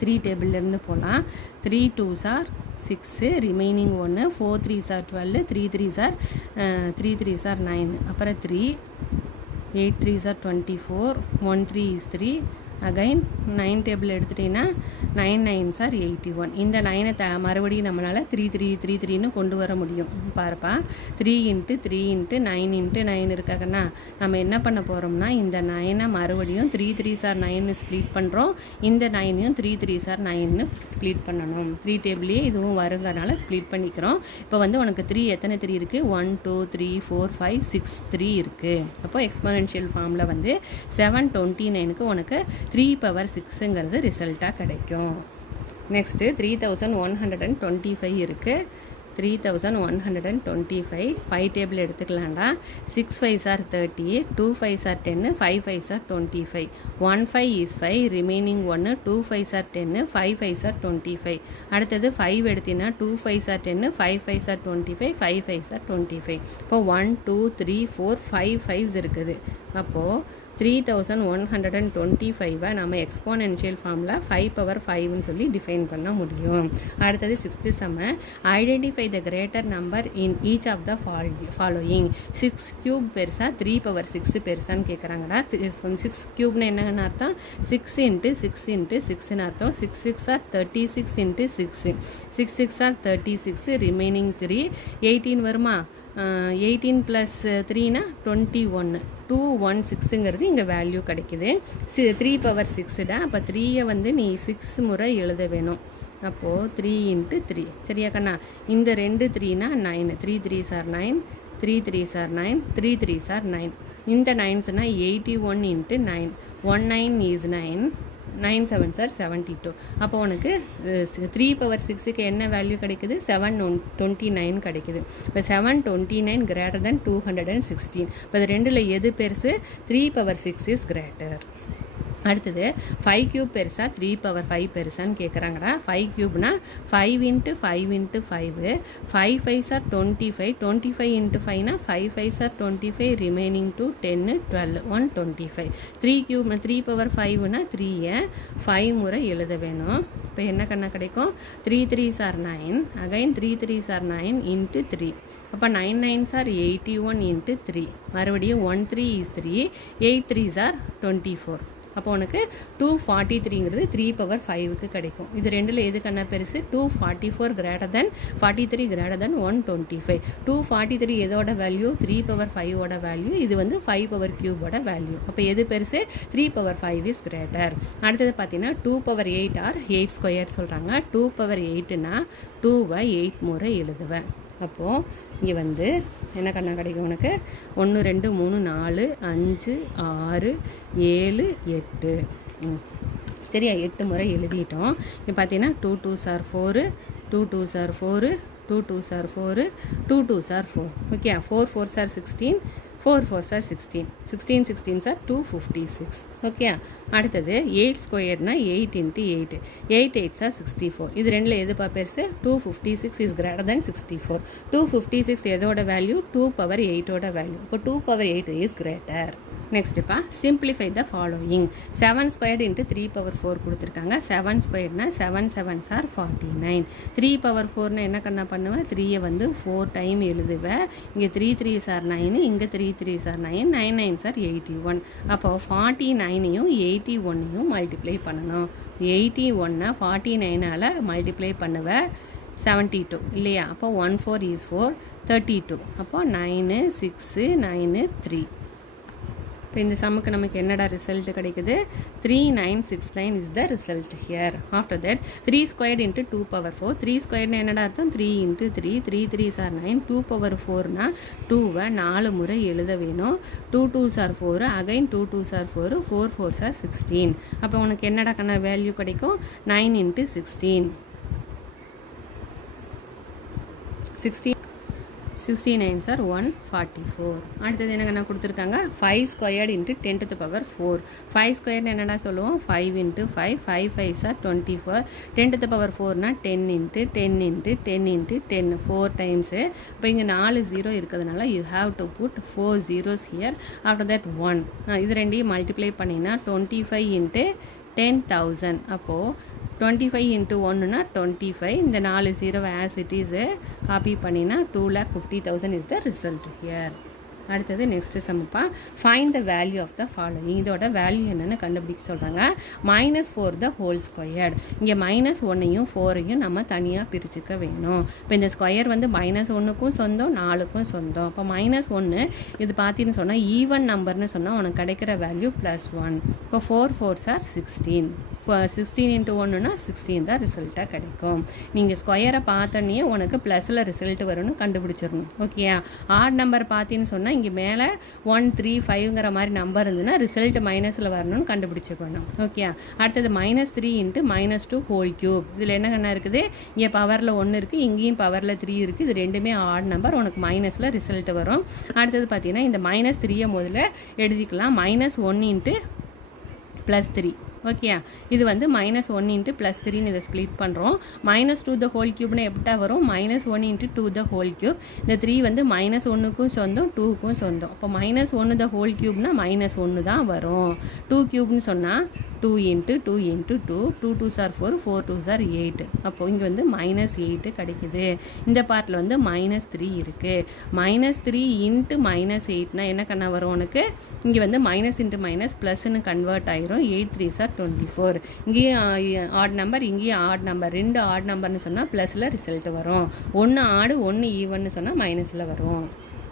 3 டேபிள்லேருந்து போகலாம். 3 2s are 6, remaining 1, 4 3s are 12, 3 3s are 9. அப்புறம் 3 8 3s are 24, 1 3 is 3, again 9 table எடுத்துட்டிங்கன்னா 9 9s are 81. இந்த 9 மறுபடியும் நம்மளால் 3 3 3 3ன்னு கொண்டு வர முடியும். பாருப்பா 3 × 3 × 9 × 9 இருக்காங்கன்னா நம்ம என்ன பண்ண போகிறோம்னா இந்த 9 மறுபடியும் 3 3s are 9ன்னு ஸ்ப்ளிட் பண்ணுறோம். இந்த 9ஐயும் 3 3s are 9ன்னு ஸ்ப்ளிட் பண்ணணும். 3 டேபிளே இதுவும் வருங்கனால ஸ்ப்ளிட் பண்ணிக்கிறோம். இப்போ வந்து உனக்கு 3 எத்தனை 3 இருக்குது? 1 2 3 4 5 6 3 இருக்குது. அப்போ எக்ஸ்போனென்ஷியல் ஃபார்மில் வந்து 729க்கு உனக்கு 3 பவர் 6ங்கிறது ரிசல்ட்டாக கிடைக்கும். நெக்ஸ்ட்டு 3125 இருக்குது. 3125 5 table எடுத்துக்கலாம்டா. 6 5s are 30, 2 5s are 10, 5 5s are 25. 1 5 is 5, remaining 1, 2 5s are 10, 5 5s are 25. அடுத்தது 5 எடுத்தினா 2 5s are 10, 5 5s are 25, 5 5s are 25. இப்போ 1 2 3 4 5 5s இருக்குது. அப்போது 3125 நம்ம எக்ஸ்போனென்ஷியல் ஃபார்மில் 5 பவர் 5ன்னு சொல்லி டிஃபைன் பண்ண முடியும். அடுத்தது 6th sum, identify the greater number in each of the following. 6 cube பெருசா 3 பவர் 6 பெருசான்னு கேட்குறாங்கடா. 6 கியூப்னு என்னன்னு அர்த்தம்? 6 × 6 × 6ன்னு அர்த்தம். 6 6 are 36 × 6, 6 6 are 36, ரிமைனிங் 3, 18 வருமா? 18 + 3னா 21, 216ங்கிறது இங்கே வேல்யூ கிடைக்குது. 3 பவர் 6டா. அப்போ 3ஐ வந்து நீ 6 முறை எழுத வேணும். அப்போது 3 × 3 சரியா கண்ணா? இந்த 2 3னா 9, 3 3s are 9, 3 3s are 9, 3 3s are 9. இந்த 9ஸ்னா 81 × 9, 19 is 9, 9 7s are 72. அப்போ உனக்கு 3 பவர் 6க்கு என்ன வேல்யூ கிடைக்குது? 729 கிடைக்குது. இப்போ 729 greater than 216. இப்போ இது ரெண்டில் எது பெருசு? 3 பவர் 6 is greater. அடுத்தது 5 கியூப் பெருசா 3 பவர் 5 பெருசான்னு கேட்குறாங்கடா. 5 கியூப்னா 5 × 5 × 5, 5 5s are 25, 25 × 5னா 5 5s are 25, remaining 2 10 12 125. 3 cube 3 power 5னா 3ஐ 5 முறை எழுத வேணும். இப்போ என்ன கண்ணா கிடைக்கும்? 3 3s are 9, again 3 3s are 9 × 3. அப்போ 9 9s are 81 × 3, மறுபடியும் 1 3 is 3, 8 3s are 24. அப்போ உனக்கு 243ங்கிறது 3 பவர் 5க்கு கிடைக்கும். இது ரெண்டில் எது கண்ணா பெருசு? 244 greater than 43 greater than 125. 243 எதோட வேல்யூ? 3 power 5ஓட value. இது வந்து 5 பவர் கியூபோட வேல்யூ. அப்போ எது பெருசு? 3 பவர் 5 is greater. அடுத்தது பார்த்தீங்கன்னா 2 பவர் 8 ஆர் 8 ஸ்கொயர் சொல்கிறாங்க. 2 பவர் 8னா 2வை 8 முறை எழுதுவேன். அப்போது இங்கே வந்து என்ன கண்ணா கிடைக்கும் உனக்கு? 1 2 3 4 5 6 7 8. சரியா? 8 முறை எழுதிட்டோம். இப்போ பார்த்தீங்கன்னா 2 2s are 4, 2 2s are 4, 2 2s are 4, 2 2s are 4. Okay, 4 4s are 16, 4 4s are 16, 16 16s are 256. Okay, அடுத்தது 8 ஸ்கொயர்னா 8 × 8, 8 8s are 64. இது ரெண்டில் எதுப்பா பெருசு? 256 is greater than 64. 256 எதோட வேல்யூ? 2 பவர் 8ஓட வேல்யூ. இப்போ 2 பவர் 8 is greater. நெக்ஸ்ட்டுப்பா simplify the following. 7 squared × 3 power 4 கொடுத்துருக்காங்க. 7 ஸ்கொயர்னா 7 7s are 49. 3 பவர் 4னா என்ன கண்ணா பண்ணுவேன்? 3ஐ வந்து 4 டைம் எழுதுவேன். இங்கே 3 3s are 9, இங்கே 3 3s are 9, 9 9s are 81. அப்போ 49ஐயும் 81ஐயும் மல்டிப்ளை பண்ணணும். 81 49ஆல் மல்டிப்ளை பண்ணுவேன் 72 இல்லையா? அப்போ 1 4 is 4, 32. அப்போ 9 6 9 3. இப்போ இந்த சம்முக்கு நமக்கு என்னடா ரிசல்ட் கிடைக்குது? 3969 is the result here. After that 3 squared × 2 power 4. 3 squared என்னடா அர்த்தம்? 3 × 3, 3 3s are 9, 2 power 4னா 2வை 4 முறை எழுத வேணும். 2 2s are 4, again 2 2s are 4, 4 4s are 16. அப்போ உனக்கு என்னடா கண்ணா வேல்யூ கிடைக்கும்? 9 × 16, 69s are 144. அடுத்தது என்ன கொடுத்துருக்காங்க? 5 ஸ்கொயர்டு × 10 to the power 4. 5 ஸ்கொயர்னு என்னடா சொல்லுவோம்? 5 × 5, 5 5s are 24. 10 to the power 4னா 10 × 10 × 10 × 10, 4 times. இப்போ இங்கே 4 0 இருக்கிறதுனால you have to put 4 zeros here. After that 1. இது ரெண்டையும் மல்டிப்ளை பண்ணினா 25 × 10,000. அப்போது 25 × 1னா 25. இந்த 4 0 as it is காப்பி பண்ணினா 2,50,000 is the result here. அடுத்தது நெக்ஸ்ட் சம்ப்பா, find the value of the following. இதோட வேல்யூ என்னென்னு கண்டுபிடிக்க சொல்கிறாங்க. -4 த ஹோல் ஸ்கொயர்டு. இங்கே -1ஐயும் 4ஐயும் நம்ம தனியாக பிரிச்சுக்க வேணும். இப்போ இந்த ஸ்கொயர் வந்து -1க்கும் சொந்தம் 4க்கும் சொந்தம். இப்போ -1 இது பார்த்தீங்கன்னு சொன்னால் ஈவன் நம்பர்னு சொன்னால் உனக்கு கிடைக்கிற வேல்யூ +1. இப்போ 4 4s are 16. 16 × 1னா 16 தான் ரிசல்ட்டாக கிடைக்கும். நீங்கள் ஸ்கொயரை பார்த்தோன்னே உனக்கு ப்ளஸில் ரிசல்ட் வரும்னு கண்டுபிடிச்சிடணும். ஓகேயா? ஆட் நம்பர் பார்த்தீங்கன்னு சொன்னால் இங்கே மேலே 1 3 5ங்கிற மாதிரி நம்பர் இருந்ததுன்னா ரிசல்ட் மைனஸில் வரணும்னு கண்டுபிடிச்சிக்கணும். ஓகே, அடுத்தது -3 × -2 ஹோல் கியூப். இதில் என்ன இருக்குது, இங்கே பவரில் 1 இருக்குது, இங்கேயும் பவரில் 3 இருக்குது. இது ரெண்டுமே ஆட் நம்பர், உனக்கு மைனஸில் ரிசல்ட் வரும். அடுத்தது பார்த்தீங்கன்னா இந்த -3யை முதல்ல எழுதிக்கலாம். -1 × +3. ஓகே, இது வந்து -1 × +3ன்னு இதை ஸ்ப்ளிட் பண்ணுறோம். -2 த ஹோல் கியூப்னு எப்படா வரும்? -1 × 2 த ஹோல் கியூப். இந்த 3 வந்து -1க்கும் சொந்தம் 2க்கும் சொந்தம். அப்போ -1 த ஹோல் கியூப்னா -1 தான் வரும். 2 கியூப்னு சொன்னால் 2 × 2 × 2, 2 2s are 4, 4 2s are 8. அப்போது இங்கே வந்து -8 கிடைக்குது. இந்த பார்ட்டில் வந்து -3 இருக்குது. -3 × -8னா என்ன கண்ணா வரும் உனக்கு? இங்கே வந்து -× +ன்னு கன்வெர்ட் ஆயிரும். 8 3s are 24. இங்கேயும் ஆட் நம்பர், இங்கேயும் ஆட் நம்பர். 2 ஆட் நம்பர்னு சொன்னால் ப்ளஸில் ரிசல்ட் வரும். 1 ஆடு 1 ஈவன்னு சொன்னால் மைனஸில் வரும்.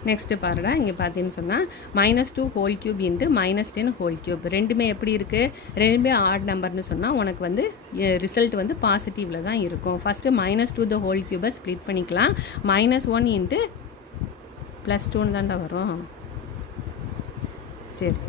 நெக்ஸ்ட்டு பாருடா, இங்கே பார்த்தீங்கன்னு சொன்னால் -2 ஹோல் கியூப் × -10 ஹோல் கியூப். ரெண்டுமே எப்படி இருக்குது? ரெண்டுமே ஆட் நம்பர்னு சொன்னால் உனக்கு வந்து ரிசல்ட் வந்து பாசிட்டிவில் தான் இருக்கும். ஃபஸ்ட்டு -2 த ஹோல் கியூபை ஸ்ப்ளிட் பண்ணிக்கலாம். -1 × +2ன்னு தான்டா வரும். சரி,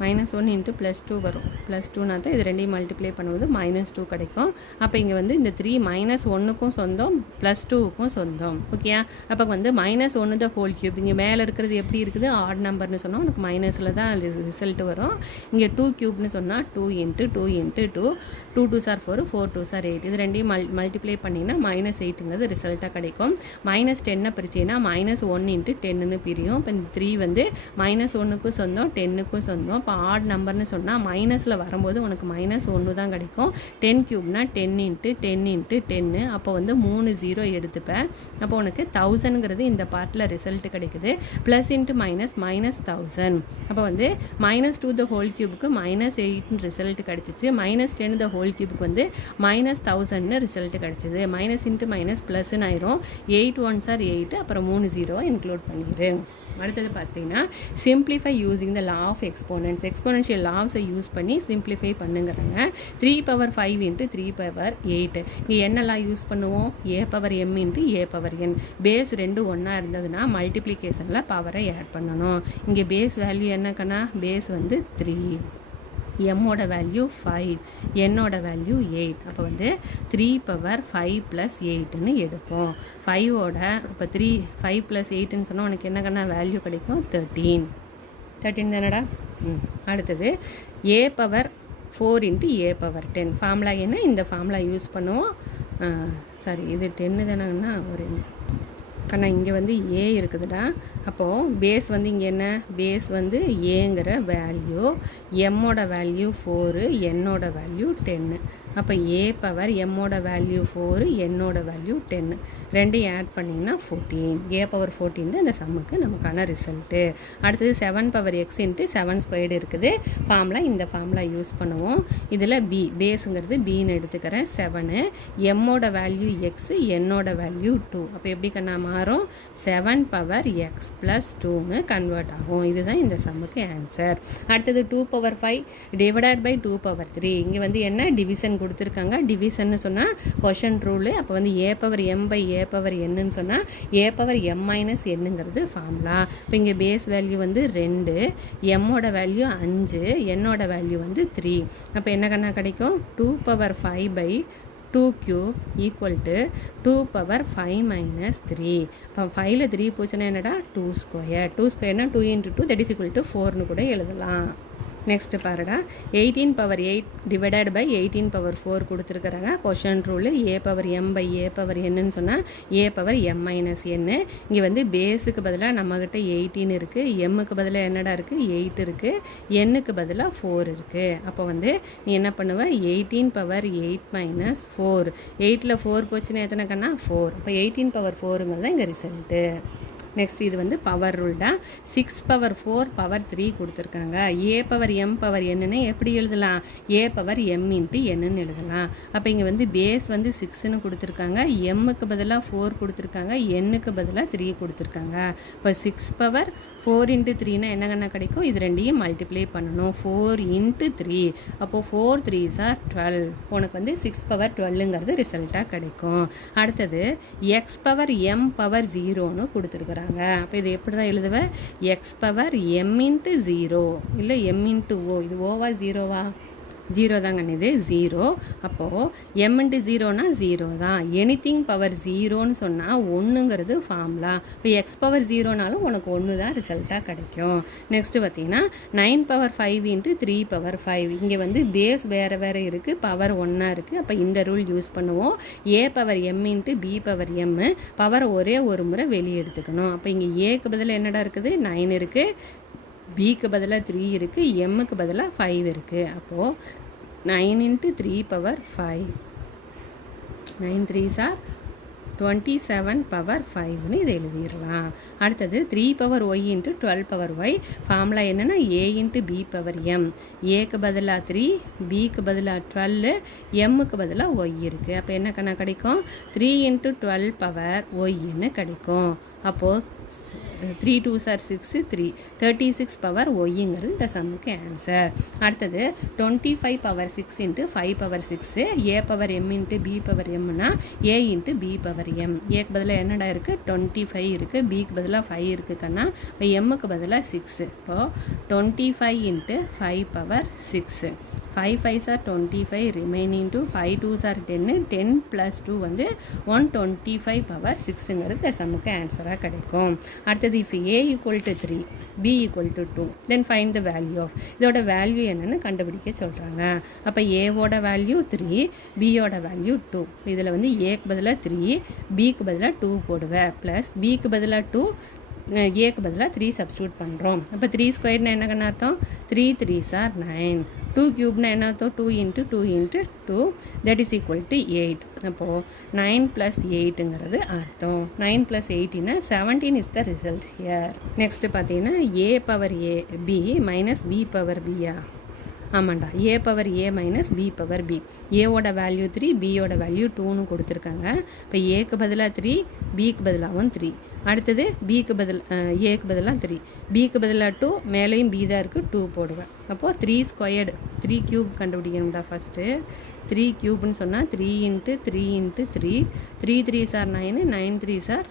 -1 × +2 வரும். +2னா தான் இது ரெண்டையும் மல்டிப்ளை பண்ணும்போது -2 கிடைக்கும். அப்போ இங்கே வந்து இந்த 3 -1க்கும் சொந்தம் +2க்கும் சொந்தம். ஓகே, அப்போ வந்து -1 த ஹோல் கியூப். இங்கே மேலே இருக்கிறது எப்படி இருக்குது? ஆட் நம்பர்னு சொன்னால் உனக்கு மைனஸில் தான் ரிசல்ட் வரும். இங்கே 2 கியூப்னு சொன்னால் 2 × 2 × 2, 2 2s are 4, 4 2s are 8. இது ரெண்டையும் மல்டிப்ளை பண்ணிங்கன்னா -8ங்கிறது ரிசல்ட்டாக கிடைக்கும். -10 பிரிச்சிங்கன்னா -1 × 10ன்னு பிரியும். இப்போ இந்த 3 வந்து -1க்கும் சொந்தம் 10க்கும் சொந்தம். இப்போ ஆட் நம்பர்னு சொன்னால் மைனஸில் வரும்போது உனக்கு -1 தான் கிடைக்கும். 10 கியூப்னா 10 × 10 × 10. அப்போ வந்து 3 0 எடுத்துப்பேன். அப்போ உனக்கு 1000ங்கிறது இந்த பார்ட்டில் ரிசல்ட் கிடைக்குது. ப்ளஸ் × -1000. அப்போ வந்து -2 த ஹோல் கியூபுக்கு -8 ரிசல்ட் கிடச்சிச்சு. -10 த ஹோல் கியூபுக்கு வந்து -1000ன்னு ரிசல்ட் கிடச்சிது. -× +ன்னு ஆயிரும். 8 1s are 8. அப்புறம் 3 0 இன்க்ளூட் பண்ணிடு. அடுத்தது பார்த்தீங்கன்னா simplify using the law of exponents. Exponential லாஸை யூஸ் பண்ணி சிம்பிளிஃபை பண்ணுங்கிறாங்க. 3^5 × 3^8. இங்கே என்னெல்லாம் யூஸ் பண்ணுவோம்? a⁴m × a⁴n. பேஸ் 2 ஒன்றா இருந்ததுன்னா மல்டிப்ளிகேஷனில் பவரை ஆட் பண்ணணும். இங்கே பேஸ் வேல்யூ என்னக்கன்னா? பேஸ் வந்து 3, எம்மோட வேல்யூ 5, என்னோட வேல்யூ 8. அப்போ வந்து 3^5 + 8ன்னு எடுப்போம். 5ஓட இப்போ 5 + 8ன்னு சொன்னால் உனக்கு என்ன வேல்யூ கிடைக்கும்? 13 தானடா. அடுத்தது a⁴4 × a⁴10. ஃபார்முலா என்ன? இந்த ஃபார்முலா யூஸ் பண்ணுவோம். சாரி, இது 10 தானேங்கன்னா ஒரு நிமிஷம் கண்ணா, இங்கே வந்து ஏ இருக்குதுடா. அப்போது பேஸ் வந்து இங்கே என்ன? பேஸ் வந்து ஏங்கிற வேல்யூ, எம்மோட வேல்யூ 4, என்னோட வேல்யூ 10. அப்போ a⁴mோட வேல்யூ 4, என்னோட வேல்யூ 10. ரெண்டையும் ஆட் பண்ணிங்கன்னா 14. a⁴14 தான் இந்த சம்முக்கு நமக்கான ரிசல்ட்டு. அடுத்தது 7^x × 7² இருக்குது. ஃபார்முலா இந்த ஃபார்முலா யூஸ் பண்ணுவோம். இதில் பேஸுங்கிறது பின்னு எடுத்துக்கிறேன். 7, எம்மோட வேல்யூ x, என்னோட வேல்யூ 2. அப்போ எப்படி கண்ணா மாறும்? 7^x + 2ன்னு கன்வெர்ட் ஆகும். இதுதான் இந்த சம்முக்கு ஆன்சர். அடுத்தது 2^5 ÷ 2^3. இங்கே வந்து என்ன? டிவிஷன் கொடுத்துருக்காங்க. டிவிஷன்னு சொன்னால் கொஷன் ரூலு. அப்போ வந்து a⁴m/a⁴nன்னு சொன்னால் a⁴m - nங்கிறது ஃபார்முலா. இப்போ இங்கே பேஸ் வேல்யூ வந்து 2, எம்மோட வேல்யூ 5, என்னோட வேல்யூ வந்து 3. அப்போ என்ன கண்ணா கிடைக்கும்? 2^5/2³ = 2^5 - 3. இப்போ 5ல் 3 போச்சுன்னா என்னடா? 2². 2² 2 × 2 that is equal to 4ன்னு கூட எழுதலாம். நெக்ஸ்ட்டு பாருடா, 18^8 ÷ 18^4 கொடுத்துருக்குறாங்க. கொஷன் ரூலு a⁴m/a⁴nன்னு சொன்னால் a⁴m - n. இங்கே வந்து பேஸுக்கு பதிலாக நம்மக்கிட்ட 18 இருக்குது, எம்முக்கு பதிலாக என்னடா இருக்குது? 8 இருக்குது, என்னுக்கு பதிலாக 4 இருக்குது. அப்போ வந்து நீ என்ன பண்ணுவ? 18^8 - 4. 8ல் 4 போச்சுன்னா எத்தனை கண்ணா? 4. அப்போ 18^4ங்கிறது தான் இங்கே ரிசல்ட்டு. நெக்ஸ்ட் இது வந்து பவர் ரூல் தான். 6 பவர் 4 பவர் 3 கொடுத்துருக்காங்க. ஏ பவர் எம் பவர் என்னன்னு எப்படி எழுதலாம்? ஏ பவர் எம் இன்ட்டு என்னன்னு எழுதலாம். அப்போ இங்கே வந்து பேஸ் வந்து 6ன்னு கொடுத்துருக்காங்க, எம்முக்கு பதிலாக 4 கொடுத்துருக்காங்க, என்னுக்கு பதிலாக 3 கொடுத்துருக்காங்க. இப்போ 6 பவர் 4 இன்ட்டு 3னா என்னென்ன கிடைக்கும்? இது ரெண்டையும் மல்டிப்ளை பண்ணணும். 4 இன்ட்டு 3, அப்போது 4 3s are 12. உனக்கு வந்து 6 பவர் 12ங்கிறது ரிசல்ட்டாக கிடைக்கும். அடுத்தது எக்ஸ் பவர் எம் பவர் 0ன்னு கொடுத்துருக்குறாங்க. அப்போ இது எப்படி எழுதுவேன்? எக்ஸ் பவர் எம் இன்ட்டு 0 இல்லை எம் இன்ட்டு ஓ. இது ஓவா 0வா? 0 தாங்க. இது 0. அப்போது எம் இன்ட்டு 0னா 0 தான். எனிதிங் பவர் 0ன்னு சொன்னால் 1ங்கிறது ஃபார்முலா. இப்போ எக்ஸ் பவர் 0னாலும் உனக்கு 1 தான் ரிசல்ட்டாக கிடைக்கும். நெக்ஸ்ட்டு பார்த்தீங்கன்னா 9 பவர் 5 இன்ட்டு 3 பவர் 5. இங்கே வந்து பேஸ் வேறு வேறு இருக்குது, பவர் 1 இருக்குது. அப்போ இந்த ரூல் யூஸ் பண்ணுவோம். A power m into b power m, power ஒரே ஒரு முறை வெளியே எடுத்துக்கணும். அப்போ இங்கே ஏக்கு பதிலாக என்னடா இருக்குது? 9 இருக்குது, பிக்கு பதிலாக 3 இருக்குது, எம்முக்கு பதிலாக 5 இருக்குது. அப்போது 9 இன்ட்டு 3 பவர் 5, 9 3s are 27 பவர் 5ன்னு இதை எழுதிடலாம். அடுத்தது 3 power y into 12 power y. Formula என்னென்னா a into b power m. ஏக்கு பதிலாக 3, பிக்கு பதிலாக 12, எம்முக்கு பதிலாக ஒய் இருக்குது. அப்போ என்ன கணக்கு கிடைக்கும்? 3 இன்ட்டு 12 பவர் ஒய்ன்னு கிடைக்கும். அப்போது 3 2s are 6, 3 36 பவர் ஒய்ங்கிறது இந்த சம்முக்கு ஆன்சர். அடுத்தது 25 power 6 into 5 power 6. A power m into b power எம்னா a into b power m. ஏக்கு பதிலாக என்னடா இருக்குது? 25 இருக்குது, பிக்கு பதிலாக 5 இருக்குது கண்ணா. இப்போ எம்முக்கு பதிலாக 6. இப்போது 25 into 5 power 6. 5 5s are 25, remaining to 5 2s are 10. 10 + 2 வந்து 125 பவர் 6ங்கிறது இந்த சம்முக்கு ஆன்சராக கிடைக்கும். அடுத்தது if a equal to 3, b equal to 2, then find the value of. இதோட வேல்யூ என்னன்னு கண்டுபிடிக்க சொல்கிறாங்க. அப்போ ஏவோட வேல்யூ 3, பியோட வேல்யூ 2. இதில் வந்து ஏக்கு பதிலாக 3, பிக்கு பதிலாக 2 போடுவேன், ப்ளஸ் பிக்கு பதிலாக 2, ஏக்கு பதிலாக 3 சப்ஸ்டியூட் பண்ணுறோம். அப்போ 3 ஸ்கொயர்னா என்ன அர்த்தம்? 3 3s are 9. 2 கியூப்னா என்ன அர்த்தம்? 2 into 2 into 2, that is equal to 8. அப்போது 9 + 8ங்கிறது அர்த்தம். 9 + 8னா 17 is the result here. Next பார்த்தீங்கன்னா a power a B minus B power பியா. ஆமாண்டா, a power a minus B power b. ஏவோட வேல்யூ 3, பியோட வேல்யூ 2ன்னு கொடுத்துருக்காங்க. இப்போ ஏக்கு பதிலாக 3, பிக்கு பதிலாகவும் 3. அடுத்தது பிக்கு ஏக்கு பதிலாக 3, பிக்கு பதிலாக 2, மேலேயும் பி தான் இருக்குது, 2 போடுவேன். அப்போது 3 ஸ்கொயர்டு 3 கியூப் கண்டுபிடிக்கணும்டா ஃபஸ்ட்டு. 3 கியூப்னு சொன்னால் 3 into 3 into 3, 3 3s are 9, 9 3s are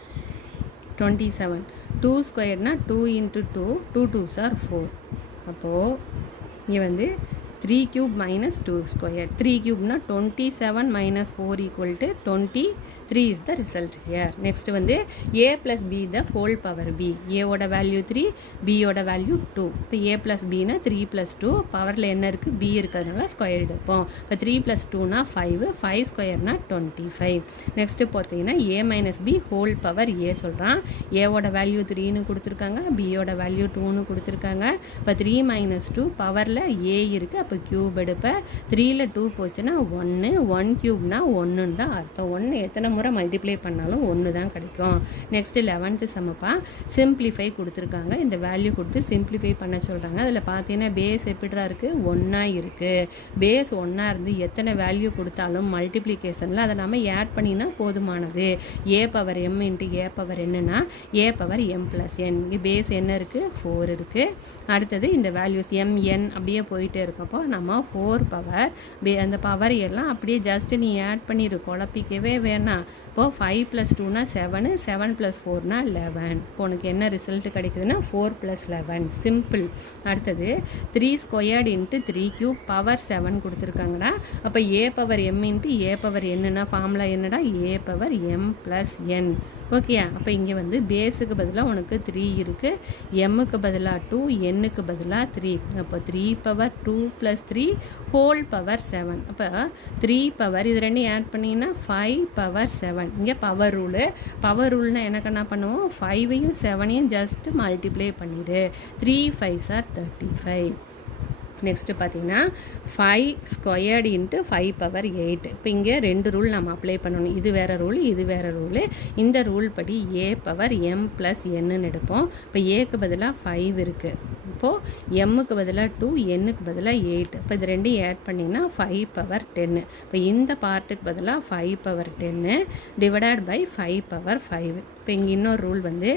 27. 2 ஸ்கொயர்னா 2 இன்ட்டு 2, 2 2s are 4. அப்போது இங்கே வந்து 3 கியூப் மைனஸ் 2 ஸ்கொயர். 3 கியூப்னா 27 minus 4 equal to 23 is the result here. Next வந்து a plus b the whole power b. ஏவோட வேல்யூ 3, பியோட value 2. இப்போ ஏ ப்ளஸ் பினா 3 + 2, பவரில் என்ன இருக்குது? பி இருக்கிறதுனால ஸ்கொயர் எடுப்போம். இப்போ 3 + 2னா 5, 5 ஸ்கொயர்னா 25. நெக்ஸ்ட்டு பார்த்தீங்கன்னா ஏ minus B whole power a சொல்கிறான். ஏவோட வேல்யூ 3ன்னு கொடுத்துருக்காங்க, பியோட வேல்யூ 2ன்னு கொடுத்துருக்காங்க. இப்போ 3 - 2 பவரில் ஏ இருக்குது, அப்போ கியூப் எடுப்பேன். 3ல் 2 போச்சுன்னா 1, 1 கியூப்னா 1ன்னு தான் அர்த்தம். 1 எத்தனை முறை மல்டிப்ளை பண்ணாலும் 1 தான் கிடைக்கும். நெக்ஸ்ட்டு 11th சமப்பா சிம்பிளிஃபை கொடுத்துருக்காங்க. இந்த வேல்யூ கொடுத்து சிம்பிளிஃபை பண்ண சொல்கிறாங்க. அதில் பார்த்தீங்கன்னா பேஸ் எப்படிடா இருக்குது? 1 இருக்குது. பேஸ் 1 இருந்து எத்தனை வேல்யூ கொடுத்தாலும் மல்டிப்ளிகேஷனில் அதை நம்ம ஆட் பண்ணினா போதுமானது. ஏ power m into a power என்னன்னா ஏ பவர் எம் ப்ளஸ் என். இங்கே பேஸ் என்ன இருக்குது? 4 இருக்குது. அடுத்தது இந்த வேல்யூஸ் எம்என் அப்படியே போயிட்டே இருக்கப்போ நம்ம 4 பவர் அந்த பவர் எல்லாம் அப்படியே ஜஸ்ட்டு நீ ஆட் பண்ணிடு, குழப்பிக்கவே வேணாம். இப்போது 5 + 2னா 7, 7 + 4னா 11. இப்போ உனக்கு என்ன ரிசல்ட் கிடைக்குதுன்னா 4 + 11. சிம்பிள். அடுத்தது 3 ஸ்கொயர்டு இன்ட்டு 3 கியூப் பவர் 7 கொடுத்துருக்காங்கடா. அப்போ ஏ power m into a power என்னன்னா ஃபார்முலா என்னடா? ஏ power M plus n. Okay, அப்போ இங்கே வந்து பேஸுக்கு பதிலாக உனக்கு 3 இருக்குது, எம்முக்கு பதிலாக 2, என்னுக்கு பதிலாக 3. அப்போ 3 பவர் 2 + 3 ஹோல் பவர் 7. அப்போ 3 பவர் இது ரெண்டையும் ஆட் பண்ணிங்கன்னா 5 பவர் 7. இங்கே பவர் ரூல்னால் எனக்கு என்ன பண்ணுவோம்? 5ஐயும் 7ஐயும் ஜஸ்ட்டு மல்டிப்ளை பண்ணிடு. 3 5s are 35. நெக்ஸ்ட்டு பார்த்தீங்கன்னா 5 ஸ்கொயர்டு இன்ட்டு 5 பவர் 8. இப்போ இங்கே 2 ரூல் நம்ம அப்ளை பண்ணணும். இது வேறு ரூல், இது வேறு ரூலு. இந்த ரூல் படி ஏ பவர் எம் ப்ளஸ் என்னன்னு எடுப்போம். இப்போ ஏக்கு பதிலாக 5 இருக்குது. இப்போது எம்முக்கு பதிலாக 2, என்னுக்கு பதிலாக 8. இப்போ இது ரெண்டையும் ஆட் பண்ணிங்கன்னா 5 பவர் 10. இப்போ இந்த பார்ட்டுக்கு பதிலாக 5 பவர் 10 டிவைடட் பை 5 பவர் 5. இப்போ இங்கே இன்னொரு ரூல் வந்து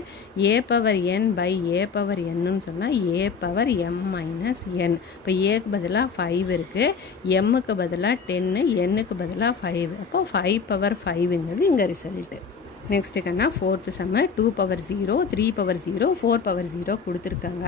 a power n by A power என்னன்னு சொன்னால் a power m minus n. இப்போ ஏக்கு பதிலாக 5 இருக்குது, எம்முக்கு பதிலாக 10, என்னுக்கு பதிலாக 5. அப்போ 5 பவர் 5ங்கிறது இங்கே ரிசல்ட்டு. நெக்ஸ்ட்டு கண்ணா 4th sum 2 power 0, 3 power 0, 4 power 0 கொடுத்துருக்காங்க.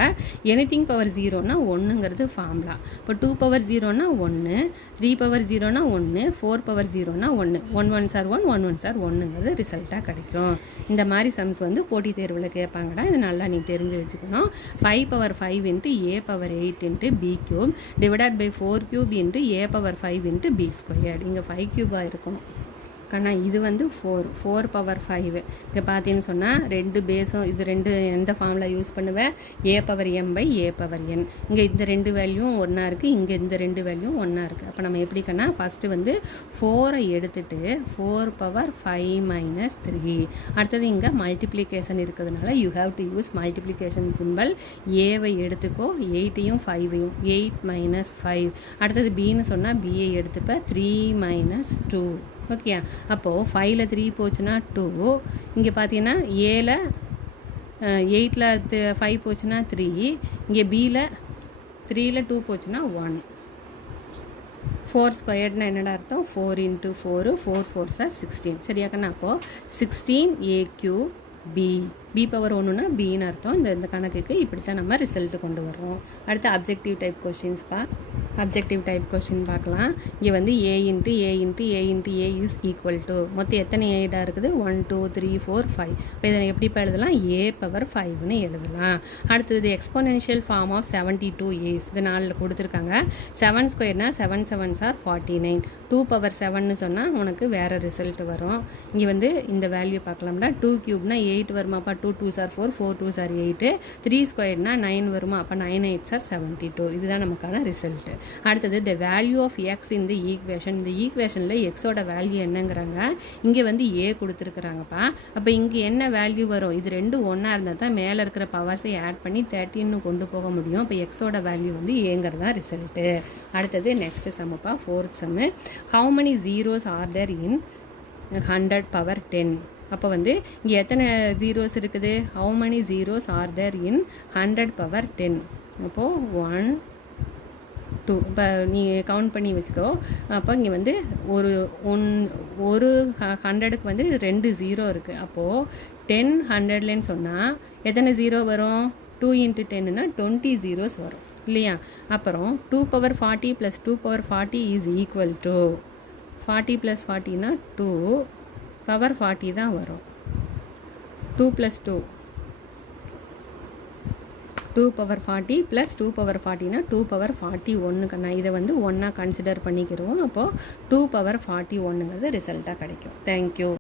எனிதிங் பவர் 0னா 1ங்கிறது ஃபார்முலா. இப்போ 2 பவர் 0னா 1, 3 பவர் 0னா 1, 4 பவர் 0னா 1. 1 1 சார் 1, 1 1 சார் 1ங்கிறது ரிசல்ட்டாக கிடைக்கும். இந்த மாதிரி சம்ஸ் வந்து போட்டித் தேர்வில் கேட்பாங்கடா. இது நல்லா நீ தெரிஞ்சு வச்சுக்கணும். 5 power 5 into a power 8 into b cube divided by 4 cube into a power 5 into b squared. இங்கே 5 கியூபாக இருக்கணும் கண்ணா. இது வந்து 4 பவர் 5. இங்கே பார்த்தீங்கன்னு சொன்னால் 2 பேஸும் இது 2 எந்த ஃபார்மில் யூஸ் பண்ணுவேன், A power M by A power N. இங்கே இந்த 2 வேல்யூவும் ஒன்றா இருக்குது, இங்கே இந்த 2 வேல்யூவும் ஒன்றா இருக்குது. அப்போ நம்ம எப்படி கண்ணா ஃபஸ்ட்டு வந்து 4ஐ எடுத்துகிட்டு 4 பவர் 5 மைனஸ் 3. அடுத்தது இங்கே மல்டிப்ளிகேஷன் இருக்கிறதுனால you have to use multiplication simple. ஏவை எடுத்துக்கோ, 8ஐயும் 5ஐயும் 8 மைனஸ் 5. அடுத்தது பின்னு சொன்னால் பிஐ எடுத்துப்பேன், 3 மைனஸ் 2. ஓகே, அப்போது 5ல் 3 போச்சுன்னா 2. இங்கே பார்த்தீங்கன்னா 8ல் 5 போச்சுன்னா 3. இங்கே பியில் 3ல் 2 போச்சுன்னா 1. 4 ஸ்கொயர்டுனா என்னடா அர்த்தம், 4 இன்ட்டு 4, 4 4 சார் 16. சரியாக்கண்ணா? அப்போது 16 ஏ கியூ பி பவர் 1னா பின்னு அர்த்தம். இந்த கணக்குக்கு இப்படி தான் நம்ம ரிசல்ட்டு கொண்டு வரோம். அடுத்து அப்ஜெக்டிவ் டைப் கொஸ்டின்ஸ்ப்பா. அப்ஜெக்டிவ் டைப் கொஸ்டின் பார்க்கலாம். இங்கே வந்து A into A into A into A is equal to மொத்தம் எத்தனை ஏடாக இருக்குது, 1 2 3 4 5. இப்போ இதை எப்படி எழுதலாம், ஏ பவர் 5ன்னு எழுதலாம். அடுத்தது எக்ஸ்போனென்ஷியல் ஃபார்ம் ஆஃப் 72 ஏஸ். இது 4 கொடுத்துருக்காங்க. 7 ஸ்கொயர்னா 7 7s are 49. 2 பவர் 7ன்னு சொன்னால் உனக்கு வேறு ரிசல்ட் வரும். இங்கே வந்து இந்த வேல்யூ பார்க்கலாம்னா 2 கியூப்னா 8 வருமாப்பா, 2 2s are 4, 4 2s are 8. 3 ஸ்கொயர்னா 9 வருமா, அப்போ 9 8s are 72. இதுதான் நமக்கான ரிசல்ட்டு. அடுத்தது the value of x in the equation. இந்த ஈக்குவேஷனில் எக்ஸோட வேல்யூ என்னங்கிறாங்க. இங்கே வந்து ஏ கொடுத்துருக்குறாங்கப்பா. அப்போ இங்கே என்ன வேல்யூ வரும், இது 2 ஒன்றா இருந்தால் தான் மேலே இருக்கிற பவர்ஸை ஆட் பண்ணி 13 கொண்டு போக முடியும். இப்போ எக்ஸோட வேல்யூ வந்து ஏங்கிறது தான் ரிசல்ட்டு. அடுத்தது நெக்ஸ்ட்டு சம்முப்பா, 4th sum. how many zeros are there in 100 power 10. அப்போ வந்து இங்கே எத்தனை ஜீரோஸ் இருக்குது, how many zeros are there in 100 power 10. அப்போது 1 2. இப்போ நீ கவுண்ட் பண்ணி வச்சுக்கோ. அப்போ இங்கே வந்து ஒரு 100க்கு வந்து 2 0 இருக்குது. அப்போது 10 100லன்னு சொன்னால் எத்தனை 0 வரும், 2 இன்ட்டு 10னா 20 zeros வரும் இல்லையா. அப்புறம் 2 power 40 plus 2 power 40 is equal to 40 plus 40னா 2 பவர் 40 தான் வரும். 2 ப்ளஸ் 2 2 பவர் 40 ப்ளஸ் 2 பவர் 40னா 2 பவர் 41. நான் இதை வந்து 1ஆக கன்சிடர் பண்ணிக்கிறோம். அப்போது 2 பவர் 41ங்கிறது ரிசல்ட்டாக கிடைக்கும். தேங்க்யூ.